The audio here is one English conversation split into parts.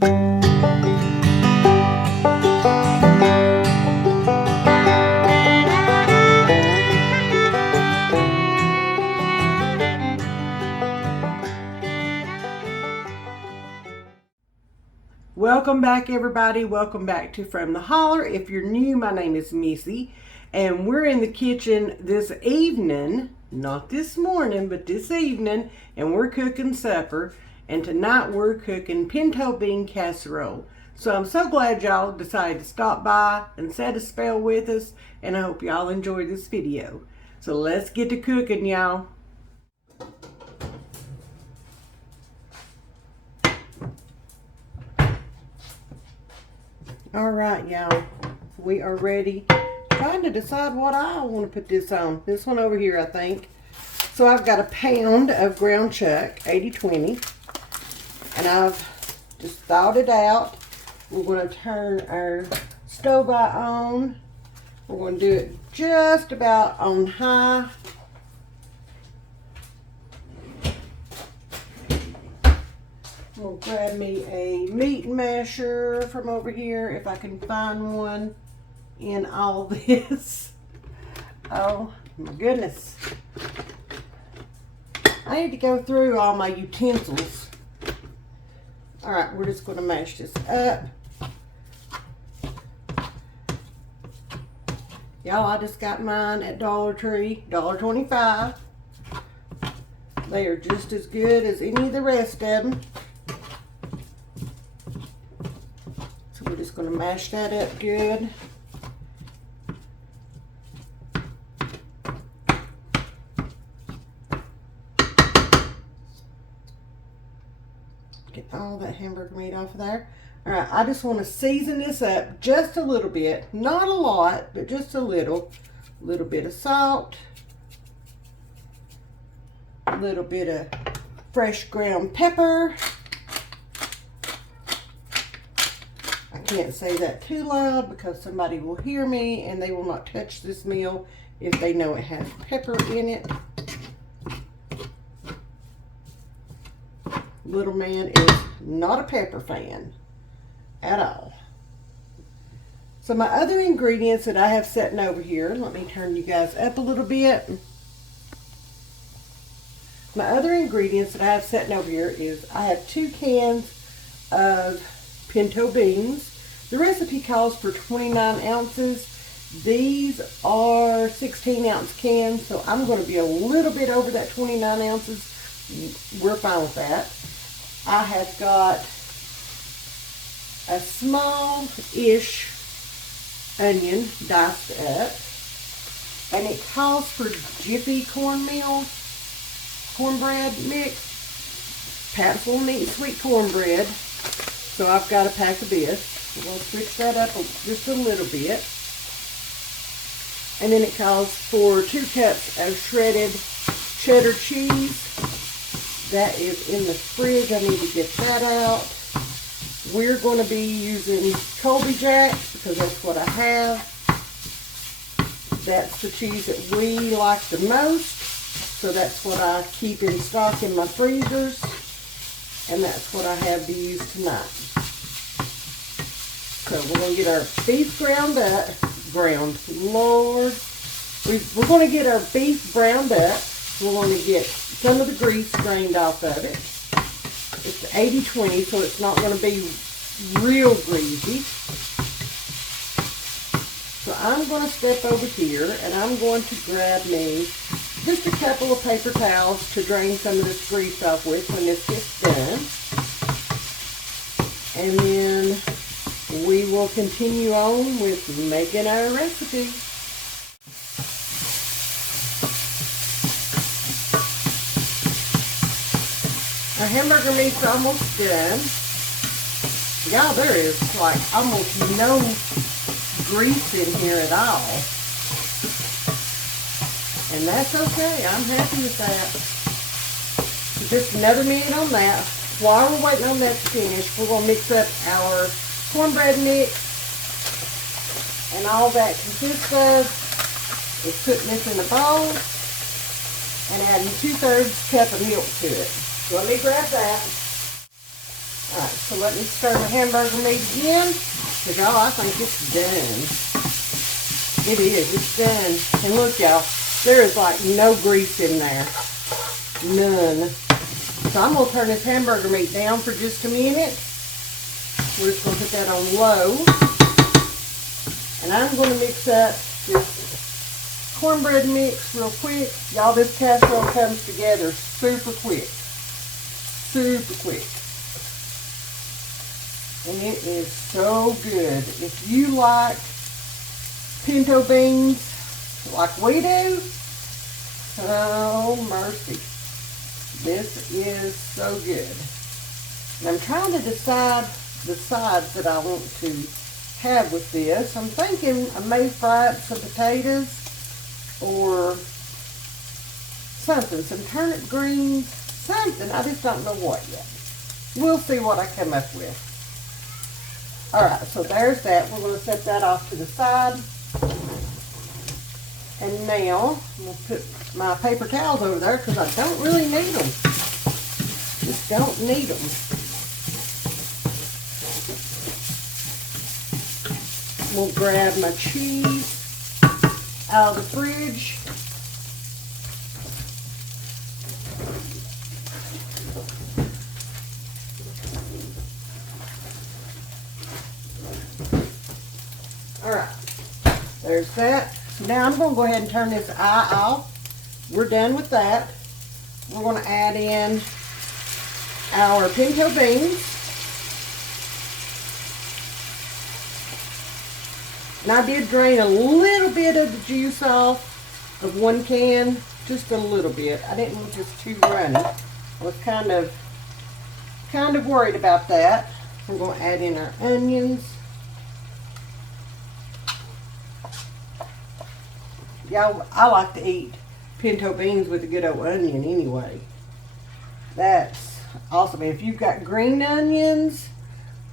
Welcome back, everybody. Welcome back to From the Holler. If you're new, my name is Missy, and we're in the kitchen this evening, not this morning, but this evening, and we're cooking supper. And tonight we're cooking pinto bean casserole. So I'm so glad y'all decided to stop by and set a spell with us, and I hope y'all enjoy this video. So let's get to cooking, y'all. All right, y'all, we are ready. Trying to decide what I want to put this on. This one over here, I think. So I've got a pound of ground chuck, 80/20, and I've just thawed it out. We're going to turn our stove on. We're going to do it just about on high. I'm going to grab me a meat masher from over here, if I can find one in all this. Oh my goodness. I need to go through all my utensils. Alright, we're just going to mash this up. Y'all, I just got mine at Dollar Tree, $1.25. They are just as good as any of the rest of them. So we're just going to mash that up good. Get all that hamburger meat off of there. Alright, I just want to season this up just a little bit. Not a lot, but just a little. A little bit of salt. A little bit of fresh ground pepper. I can't say that too loud because somebody will hear me and they will not touch this meal if they know it has pepper in it. Little man is not a pepper fan at all. So my other ingredients that I have sitting over here, let me turn you guys up a little bit. My other ingredients that I have sitting over here is I have 2 cans of pinto beans. The recipe calls for 29 ounces. These are 16-ounce cans, so I'm going to be a little bit over that 29 ounces. We're fine with that. I have got a small-ish onion diced up, and it calls for jiffy cornbread mix. Paps will need sweet cornbread, so I've got a pack of this. We're going to switch that up just a little bit. And then it calls for 2 cups of shredded cheddar cheese. That is in the fridge. I need to get that out. We're going to be using Colby Jack because that's what I have. That's the cheese that we like the most. So that's what I keep in stock in my freezers. And that's what I have to use tonight. So we're going to get our beef ground up. Lord. We're going to get our beef browned up. We're going to get some of the grease drained off of it. It's 80/20, so it's not going to be real greasy. So I'm going to step over here and I'm going to grab me just a couple of paper towels to drain some of this grease off with when this gets done. And then we will continue on with making our recipe. Our hamburger meat's almost done. Y'all, there is like almost no grease in here at all. And that's okay. I'm happy with that. Just another minute on that. While we're waiting on that to finish, we're going to mix up our cornbread mix. And all that consists of is putting this in a bowl and adding 2/3 cup of milk to it. So let me grab that. Alright, so let me stir my hamburger meat again. Because y'all, I think it's done. It is, it's done. And look y'all, there is like no grease in there. None. So I'm going to turn this hamburger meat down for just a minute. We're just going to put that on low. And I'm going to mix up this cornbread mix real quick. Y'all, this casserole comes together super quick. Super quick. And it is so good. If you like pinto beans like we do, oh mercy. This is so good. And I'm trying to decide the sides that I want to have with this. I'm thinking I may fry up some potatoes or something, some turnip greens, something. I just don't know what yet. We'll see what I come up with. Alright, so there's that. We're going to set that off to the side. And now, I'm going to put my paper towels over there because I don't really need them. Just don't need them. We'll grab my cheese out of the fridge. Alright, there's that. So now I'm going to go ahead and turn this eye off. We're done with that. We're going to add in our pinto beans. And I did drain a little bit of the juice off of one can, just a little bit. I didn't want this too runny. I was kind of worried about that. We're going to add in our onions. Y'all, I like to eat pinto beans with a good old onion anyway. That's awesome. If you've got green onions,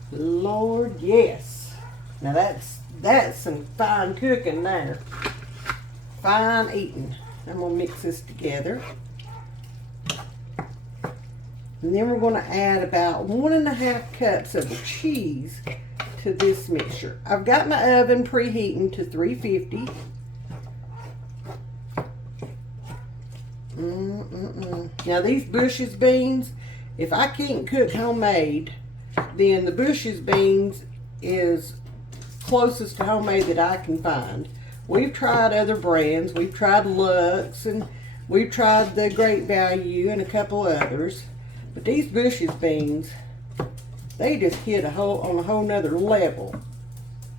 Lord, yes. Now that's some fine cooking there. Fine eating. I'm going to mix this together. And then we're going to add about 1.5 cups of the cheese to this mixture. I've got my oven preheating to 350. Now these Bush's beans, if I can't cook homemade, then the Bush's beans is closest to homemade that I can find. We've tried other brands. We've tried Lux and we've tried the Great Value and a couple others. But these Bush's beans, they just hit on a whole nother level.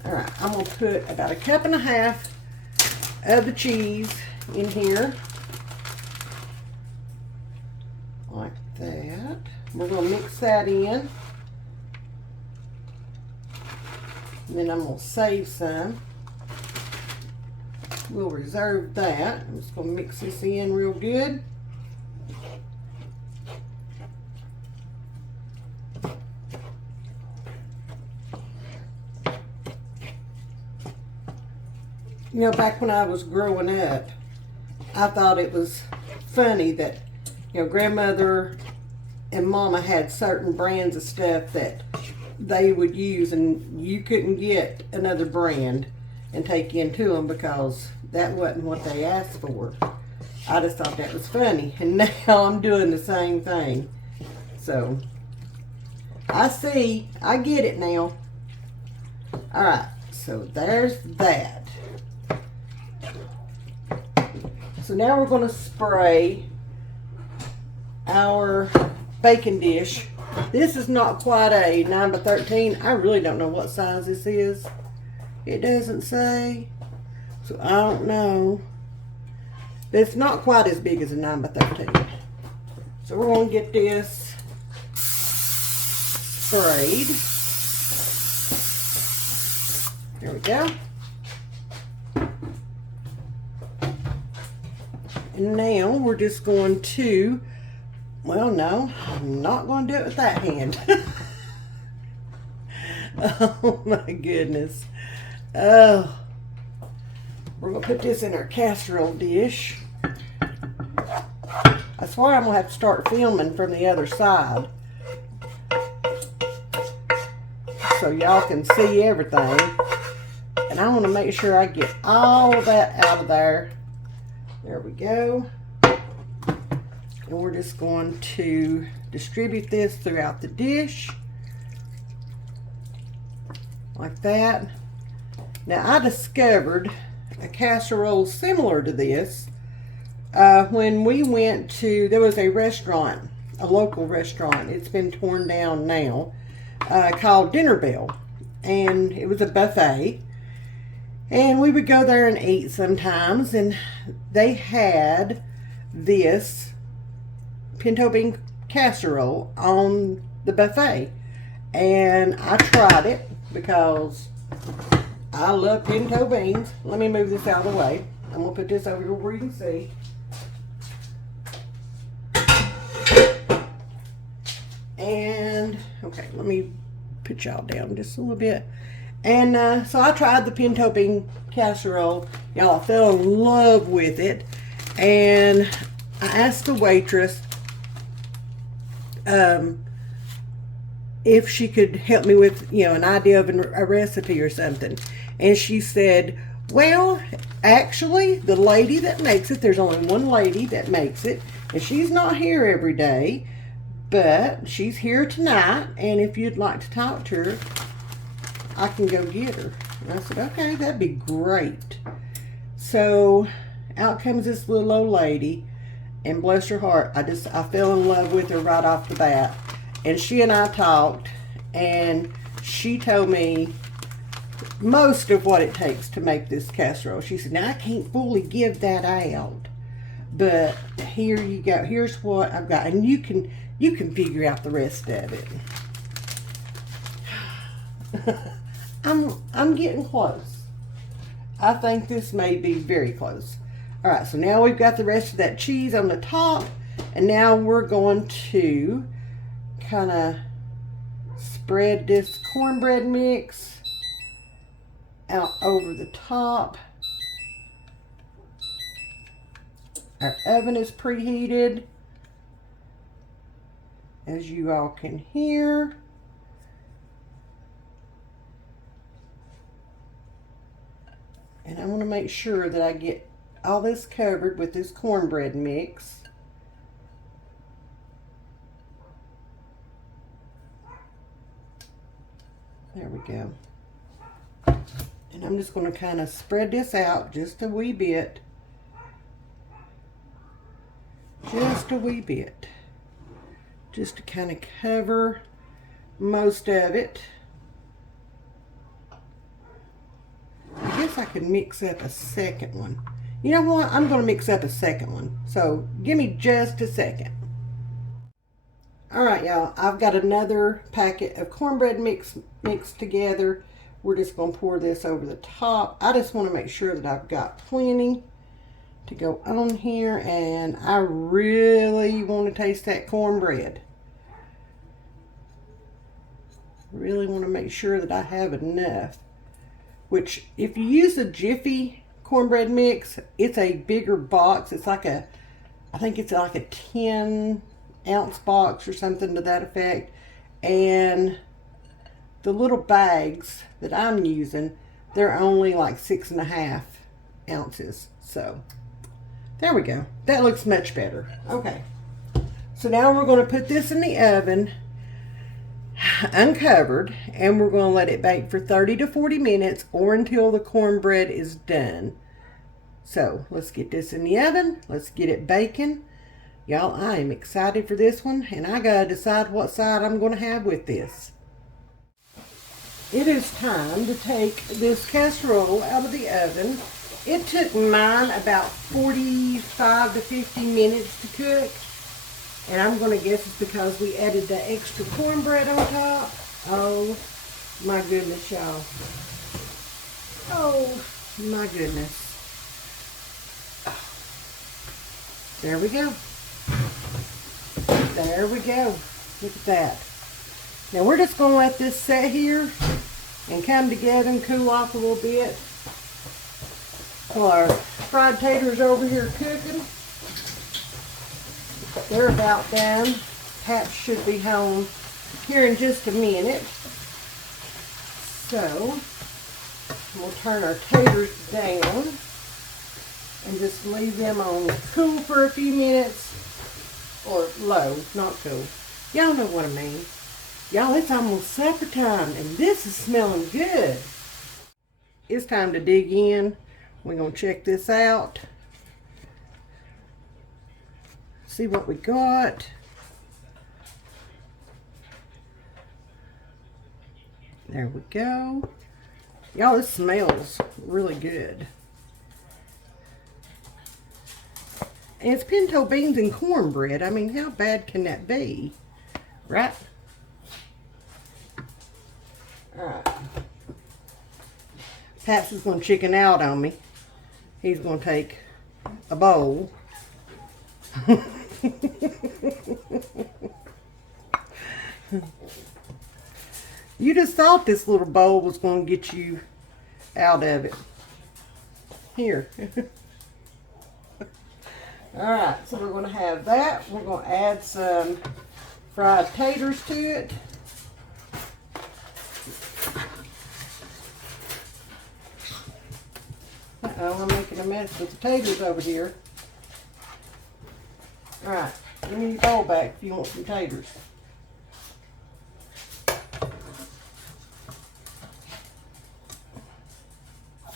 Alright, I'm going to put about 1.5 cups of the cheese in here. Like that. We're going to mix that in. And then I'm going to save some. We'll reserve that. I'm just going to mix this in real good. You know, back when I was growing up, I thought it was funny that, you know, grandmother and mama had certain brands of stuff that they would use and you couldn't get another brand and take into them because that wasn't what they asked for. I just thought that was funny, and now I'm doing the same thing. So I see, I get it now. Alright, so there's that. So now we're going to spray our baking dish. This is not quite a 9 by 13. I really don't know what size this is. It doesn't say. So I don't know. But it's not quite as big as a 9 by 13. So we're going to get this sprayed. There we go. And now we're just going to, well, no, I'm not going to do it with that hand. Oh my goodness. Oh, we're going to put this in our casserole dish. I swear I'm going to have to start filming from the other side. so y'all can see everything. And I want to make sure I get all of that out of there. There we go. And we're just going to distribute this throughout the dish. Like that. Now I discovered a casserole similar to this when we went to, there was a restaurant, a local restaurant, it's been torn down now, called Dinner Bell. And it was a buffet. And we would go there and eat sometimes, and they had this pinto bean casserole on the buffet. And I tried it because I love pinto beans. Let me move this out of the way. I'm going to put this over here where you can see. And, okay, let me put y'all down just a little bit. And so I tried the pinto bean casserole. Y'all, I fell in love with it. And I asked the waitress if she could help me with, you know, an idea of a recipe or something. And she said, well, actually, the lady that makes it, there's only one lady that makes it. And she's not here every day, but she's here tonight. And if you'd like to talk to her, I can go get her. And I said, okay, that'd be great. So out comes this little old lady, and bless her heart, I fell in love with her right off the bat. And she and I talked, and she told me most of what it takes to make this casserole. She said, now I can't fully give that out, but here you go. Here's what I've got, and you can figure out the rest of it. I'm getting close. I think this may be very close. All right, so now we've got the rest of that cheese on the top, and now we're going to kind of spread this cornbread mix out over the top. Our oven is preheated, as you all can hear. And I want to make sure that I get all this covered with this cornbread mix. There we go. And I'm just going to kind of spread this out just a wee bit. Just a wee bit. Just to kind of cover most of it. I guess I could mix up a second one. You know what? I'm going to mix up a second one. So give me just a second. Alright, y'all. I've got another packet of cornbread mixed together. We're just going to pour this over the top. I just want to make sure that I've got plenty to go on here. And I really want to taste that cornbread. Really want to make sure that I have enough. Which, if you use a Jiffy cornbread mix, it's a bigger box. It's like I think it's like a 10-ounce box or something to that effect. And the little bags that I'm using, they're only like 6.5 ounces. So, there we go. That looks much better. Okay. So now we're going to put this in the oven, uncovered, and we're going to let it bake for 30 to 40 minutes or until the cornbread is done. So let's get this in the oven. Let's get it baking. Y'all, I am excited for this one, and I gotta decide what side I'm going to have with this. It is time to take this casserole out of the oven. It took mine about 45 to 50 minutes to cook. And I'm going to guess it's because we added the extra cornbread on top. Oh, my goodness, y'all. Oh, my goodness. There we go. There we go. Look at that. Now, we're just going to let this sit here and come together and cool off a little bit. While our fried taters over here cooking. They're about done. Paps should be home here in just a minute. So, we'll turn our taters down and just leave them on cool for a few minutes. Or low, not cool. Y'all know what I mean. Y'all, it's almost supper time and this is smelling good. It's time to dig in. We're going to check this out. See what we got. There we go. Y'all, this smells really good. And it's pinto beans and cornbread. I mean, how bad can that be? Right? Alright. Paps is going to chicken out on me. He's going to take a bowl. You just thought this little bowl was going to get you out of it. Here. Alright, so we're going to have that. We're going to add some fried taters to it. Uh-oh, I'm making a mess with the taters over here. Alright, give me your bowl back if you want some taters.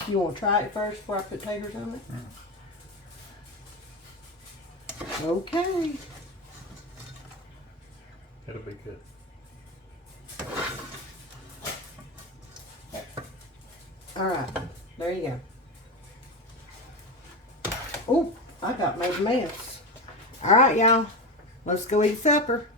You want to try it first before I put taters on it? Okay. It'll be good. Alright, there you go. Oh, I got made a mess. Alright, y'all. Let's go eat supper.